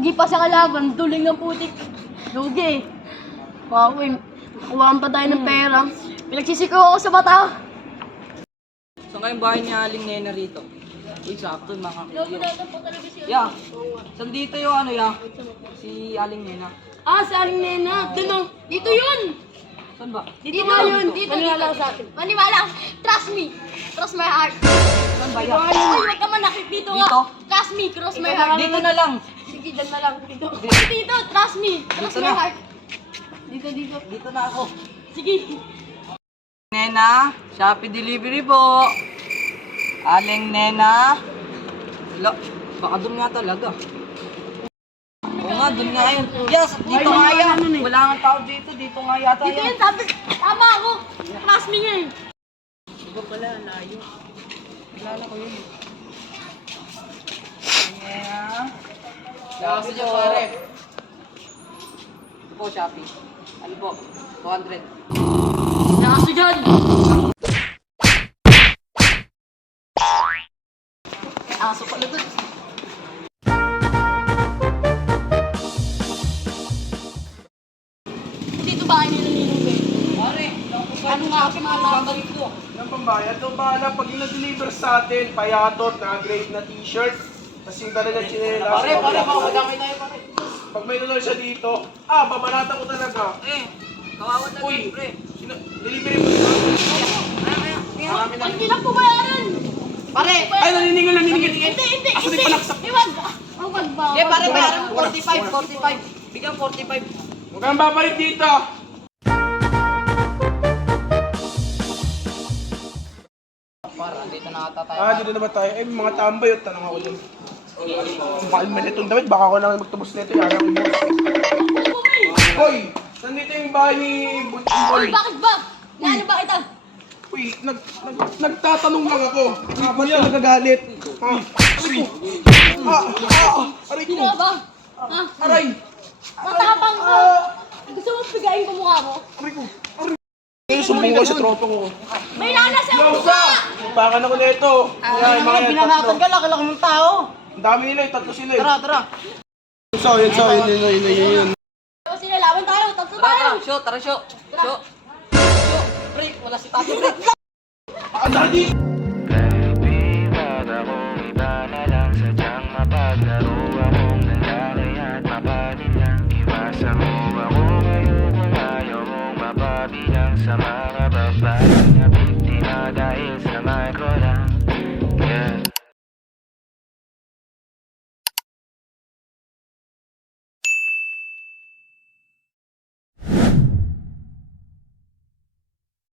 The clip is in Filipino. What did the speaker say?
Lugi pa sa kalaban, duling ng putik. Lugi. Wow, kuhaan pa tayo ng pera. Pinagsisiko ako sa mata. Saan kayong bahay ni Aling Nena rito? Uy, sakto mga kapatid. Ya, saan dito yung ano ya? Si Aling Nena. Ah, sa Aling Nena. Doon oh. Dito yun. Saan ba? Dito yun. Dito. Maniwala sa akin. Maniwala. Trust me. Trust my heart. Saan ba yan? Uy, huwag ka manakit dito nga. Dito? Trust me. Cross my heart. Dito na lang. Sige, dyan na lang. Dito. Dito. Trust me. Cross Dito my na. heart. Dito. Dito na ako. Sige. Nena, Shopee delivery po. Aling Nena. Wala, baka doon nga talaga. Oo nga, doon nga yun. Yes, dito nga yan. Wala nga tao dito, dito nga yata Dito yan. yun. Tama ako. Trust me nga eh. Iba pala, layo. Kilala ko yun. Nena. Shopee po. Pare. Ito po, Shopee. Ano po? 200. Nakaso dyan. Aso pala dun. Dito ba kayo nilinong ba? Pare, Ano nga kasi mga tambal ko? Ang pambayad, ito bahala pag na-deliver sa atin, payatot, na-grade na t-shirt, tapos yung talaga chinelas. Pare, baka madamay tayo pare. Pag may tuloy siya dito, babanata ko talaga. Kawawa na Uy, pre. delivery mo siya. Marami na. Ang hirap po bayaran! Pare! Ay, naniningil. Hindi! Ako di palaksak. Iwag! Ang wag ba? Hindi, pare, bayaran mo 45. Bigyan 45. Huwag kang babalik dito. Para, dito na ata tayo. Dito naman tayo. Eh, mga tambay, tanong ako dyan. Bakal man itong damit, baka ako lang magtubos nito. Ayaw ko mo. Hoy, nandito yung bahay ni Uy, Boy. bakit ba? Ano ba kita? Uy, nagtatanong lang ako. Ba't ka nagagalit? Uy. Aray ko. Sino ka ba? Ha? Aray. Matapang ka! Gusto mo pigayin ko mukha mo? Aray ko. Sumbong ko sa tropa ko. May lalas ang Yo, mukha! Pakan ako nito. Yan, mga yan, tatlo. ka, laki-laki ng tao. Ang dami nila, tatlo sila. Tara. Yun. Tapos sinalaban tayo, tatlo tayo! Tara, show. Pre, wala si Tati, pre. Ang dami.